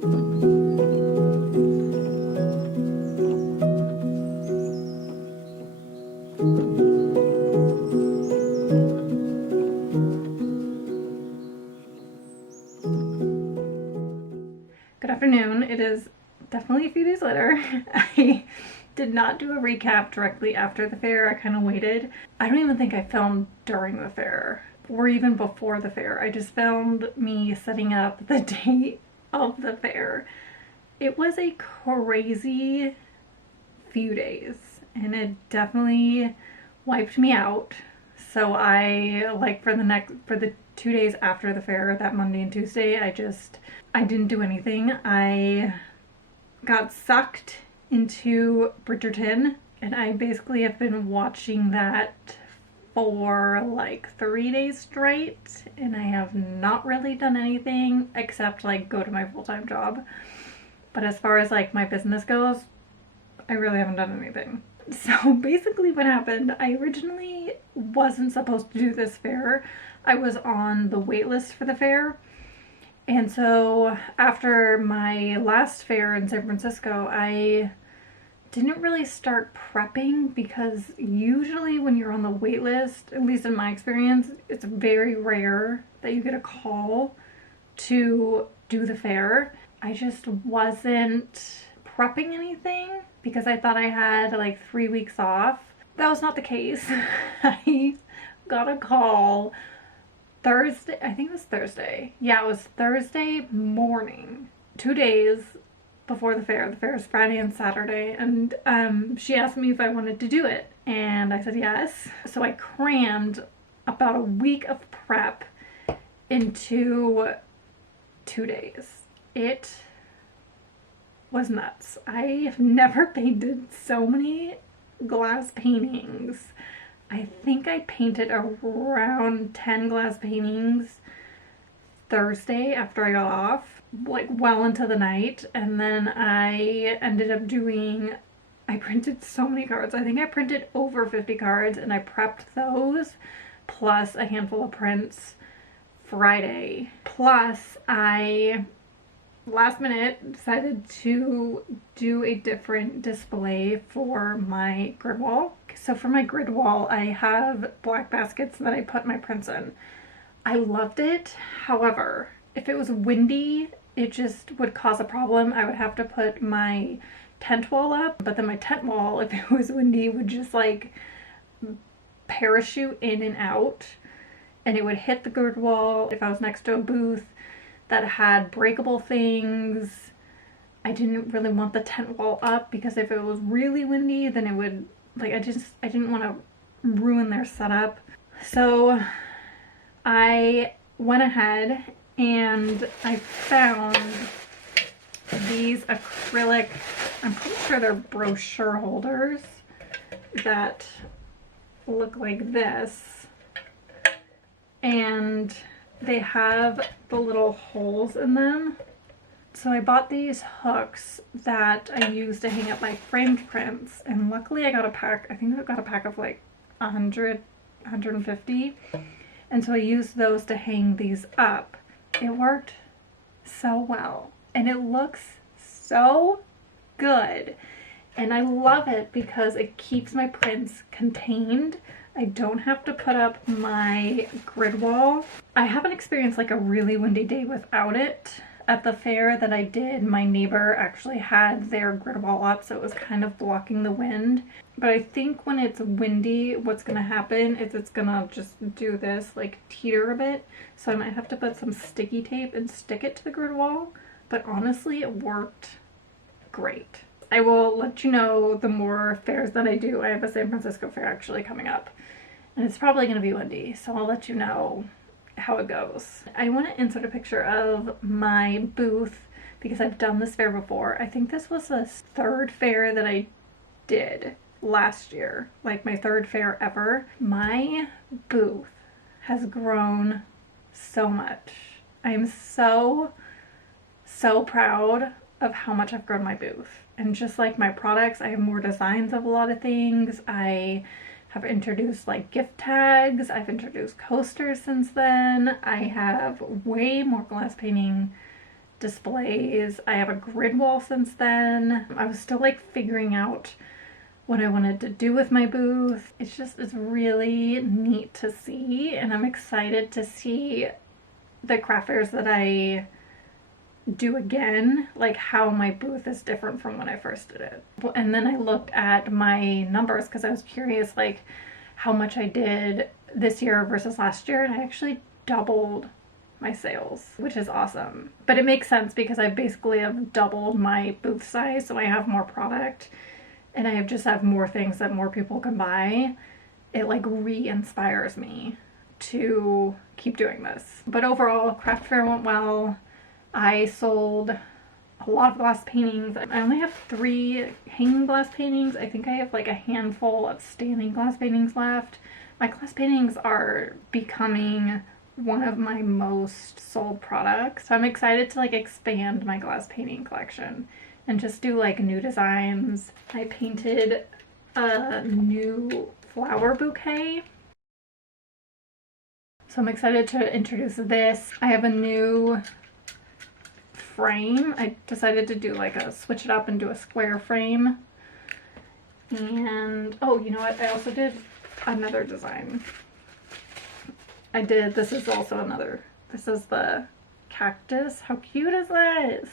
Good afternoon. It is definitely a few days later. I did not do a recap directly after the fair. I kind of waited. I don't even think I filmed during the fair or even before the fair. I just filmed me setting up the date of the fair. It was a crazy few days and it definitely wiped me out. So I, like, for the 2 days after the fair, that Monday and Tuesday, I didn't do anything. I got sucked into Bridgerton and I basically have been watching that for like 3 days straight, and I have not really done anything except like go to my full-time job. But as far as like my business goes, I really haven't done anything. So basically what happened, I originally wasn't supposed to do this fair. I was on the wait list for the fair. And so after my last fair in San Francisco, I didn't really start prepping because usually when you're on the wait list, at least in my experience, it's very rare that you get a call to do the fair. I just wasn't prepping anything because I thought I had like 3 weeks off. That was not the case. I got a call Thursday, I think it was Thursday. Yeah, it was Thursday morning, 2 days before the fair. The fair is Friday and Saturday, and she asked me if I wanted to do it, and I said yes. So I crammed about a week of prep into 2 days. It was nuts. I have never painted so many glass paintings. I think I painted around 10 glass paintings Thursday after I got off, like well into the night. And then I ended up I printed so many cards. I think I printed over 50 cards and I prepped those plus a handful of prints Friday. Plus I last minute decided to do a different display for my grid wall. So for my grid wall, I have black baskets that I put my prints in. I loved it. However, if it was windy, it just would cause a problem. I would have to put my tent wall up, but then my tent wall, if it was windy, would just like parachute in and out, and it would hit the grid wall. If I was next to a booth that had breakable things, I didn't really want the tent wall up because if it was really windy, then it would, like, I didn't want to ruin their setup. So I went ahead and I found these acrylic, I'm pretty sure they're brochure holders that look like this, and they have the little holes in them. So I bought these hooks that I use to hang up my framed prints, and luckily I got a pack. I think I got a pack of like 100, 150, and so I used those to hang these up. It worked so well, and it looks so good, and I love it because it keeps my prints contained. I don't have to put up my grid wall. I haven't experienced like a really windy day without it. At the fair that I did, my neighbor actually had their grid wall up, so it was kind of blocking the wind. But I think when it's windy, what's gonna happen is it's gonna just do this, like teeter a bit. So I might have to put some sticky tape and stick it to the grid wall. But honestly, it worked great. I will let you know the more fairs that I do. I have a San Francisco fair actually coming up, and it's probably going to be windy, so I'll let you know how it goes. I want to insert a picture of my booth because I've done this fair before. I think this was the third fair that I did last year, like my third fair ever. My booth has grown so much. I am so proud of how much I've grown my booth. And just like my products, I have more designs of a lot of things. I have introduced like gift tags. I've introduced coasters since then. I have way more glass painting displays. I have a grid wall since then. I was still like figuring out what I wanted to do with my booth. It's really neat to see, and I'm excited to see the craft fairs that I do again, like how my booth is different from when I first did it. And then I looked at my numbers because I was curious like how much I did this year versus last year, and I actually doubled my sales, which is awesome. But it makes sense because I basically have doubled my booth size, so I have more product and I just have more things that more people can buy. It like re-inspires me to keep doing this. But overall, craft fair went well. I sold a lot of glass paintings. I only have 3 hanging glass paintings. I think I have like a handful of standing glass paintings left. My glass paintings are becoming one of my most sold products. So I'm excited to like expand my glass painting collection and just do like new designs. I painted a new flower bouquet. So I'm excited to introduce this. I have a new frame. I decided to do like a switch it up and do a square frame. And oh, you know what? I also did another design. This is also another, this is the cactus. How cute is this?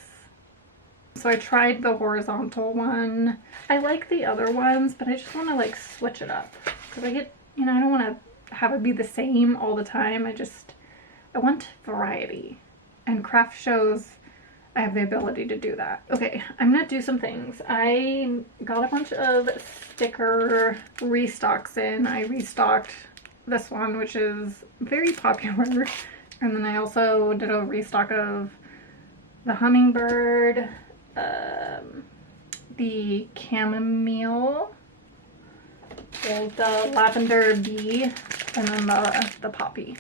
So I tried the horizontal one. I like the other ones, but I just want to like switch it up because I get, I don't want to have it be the same all the time. I want variety, and craft shows I have the ability to do that. Okay, I'm gonna do some things. I got a bunch of sticker restocks in. I restocked this one, which is very popular. And then I also did a restock of the hummingbird, the chamomile, the lavender bee, and then the poppy.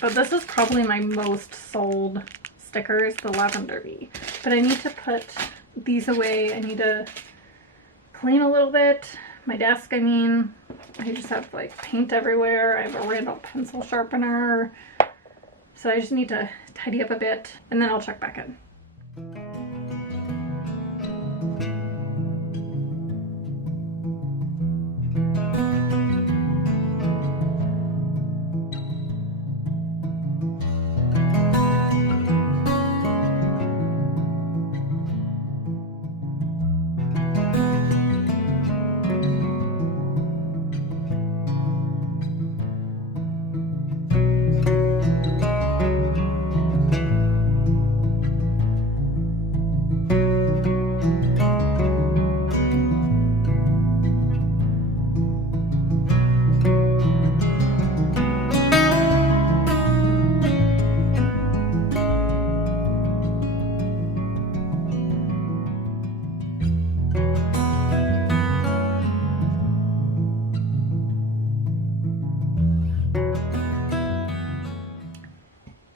But this is probably my most sold stickers, the lavender bee. But I need to put these away. I need to clean a little bit. My desk, I just have like paint everywhere. I have a random pencil sharpener. So I just need to tidy up a bit, and then I'll check back in.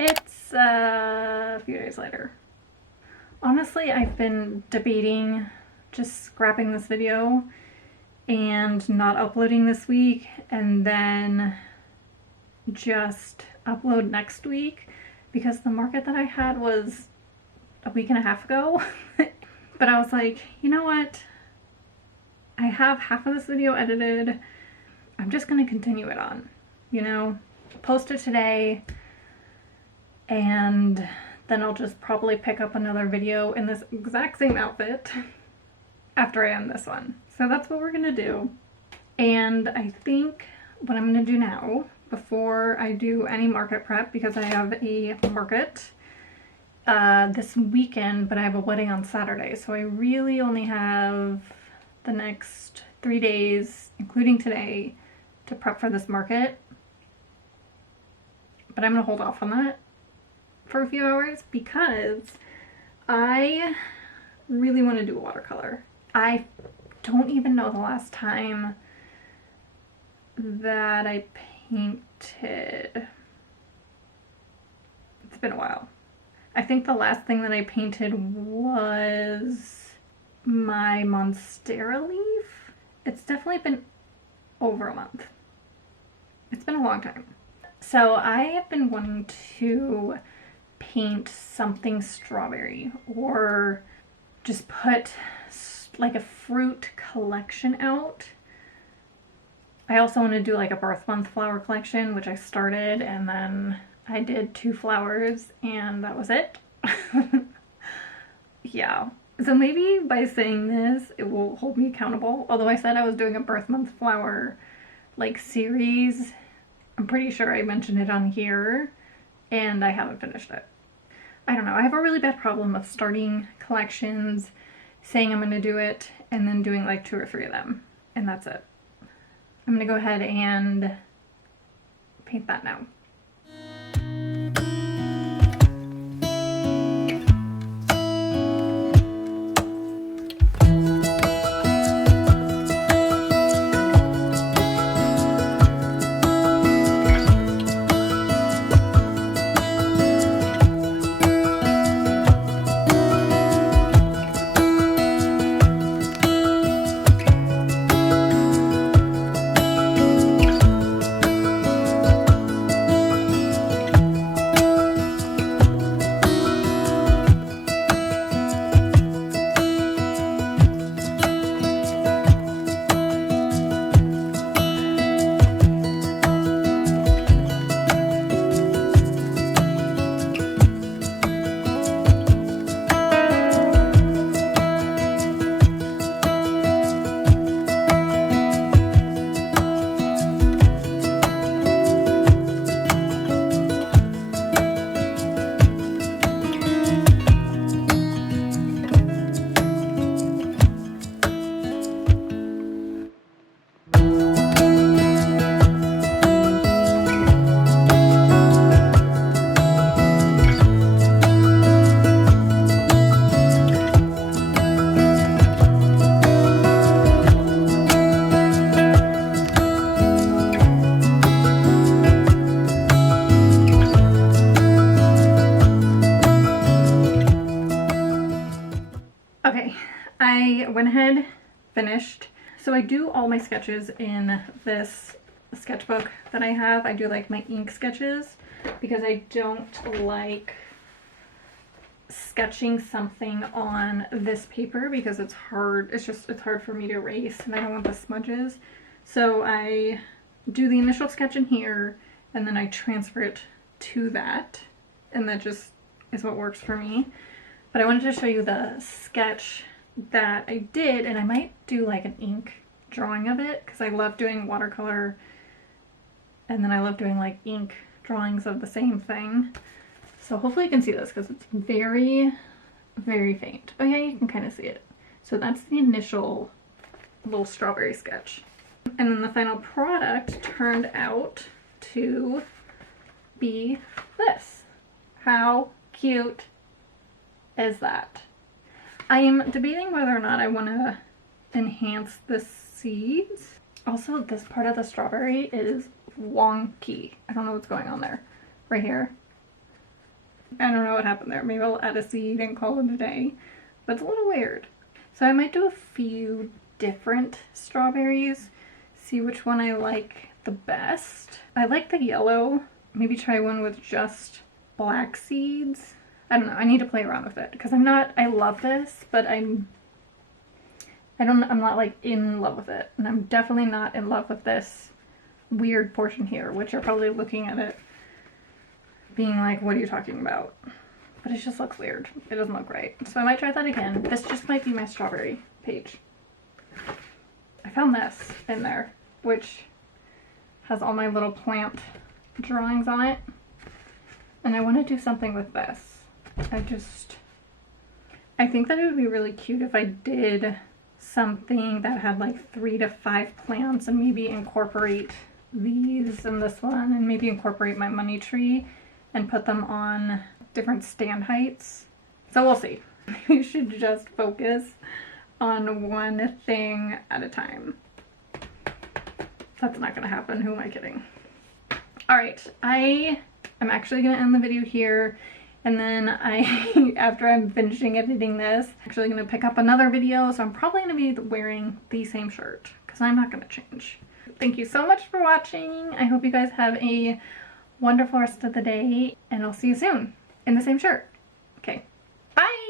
It's a few days later. Honestly, I've been debating just scrapping this video and not uploading this week, and then just upload next week, because the market that I had was a week and a half ago. But I was like, you know what? I have half of this video edited. I'm just gonna continue it on, post it today, and then I'll just probably pick up another video in this exact same outfit after I end this one. So that's what we're gonna do. And I think what I'm gonna do now, before I do any market prep, because I have a market this weekend, but I have a wedding on Saturday, so I really only have the next 3 days, including today, to prep for this market. But I'm gonna hold off on that for a few hours because I really want to do watercolor. I don't even know the last time that I painted. It's been a while. I think the last thing that I painted was my monstera leaf. It's definitely been over a month. It's been a long time. So I have been wanting to paint something strawberry or just put like a fruit collection out. I also want to do like a birth month flower collection, which I started, and then I did 2 flowers and that was it. Yeah. So maybe by saying this, it will hold me accountable. Although I said I was doing a birth month flower like series, I'm pretty sure I mentioned it on here and I haven't finished it. I don't know. I have a really bad problem of starting collections, saying I'm going to do it, and then doing like 2 or 3 of them. And that's it. I'm going to go ahead and paint that now. Okay, I went ahead, finished. So I do all my sketches in this sketchbook that I have. I do like my ink sketches because I don't like sketching something on this paper because it's hard. It's hard for me to erase and I don't want the smudges. So I do the initial sketch in here and then I transfer it to that, and that just is what works for me. But I wanted to show you the sketch that I did, and I might do like an ink drawing of it because I love doing watercolor and then I love doing like ink drawings of the same thing. So hopefully you can see this because it's very, very faint. Oh yeah, you can kind of see it. So that's the initial little strawberry sketch. And then the final product turned out to be this. How cute is that? I am debating whether or not I want to enhance the seeds. Also, this part of the strawberry is wonky. I don't know what's going on there. Right here. I don't know what happened there. Maybe I'll add a seed and call it a day. But it's a little weird. So I might do a few different strawberries. See which one I like the best. I like the yellow. Maybe try one with just black seeds. I don't know. I need to play around with it because I love this, but I'm not like in love with it. And I'm definitely not in love with this weird portion here, which you're probably looking at it being like, what are you talking about? But it just looks weird. It doesn't look right. So I might try that again. This just might be my strawberry page. I found this in there, which has all my little plant drawings on it. And I want to do something with this. I think that it would be really cute if I did something that had like 3 to 5 plants and maybe incorporate these and this one and maybe incorporate my money tree and put them on different stand heights. So we'll see. We should just focus on one thing at a time. That's not gonna happen. Who am I kidding? All right, I am actually gonna end the video here. And then after I'm finishing editing this, I'm actually going to pick up another video. So I'm probably going to be wearing the same shirt because I'm not going to change. Thank you so much for watching. I hope you guys have a wonderful rest of the day and I'll see you soon. in the same shirt. Okay, bye!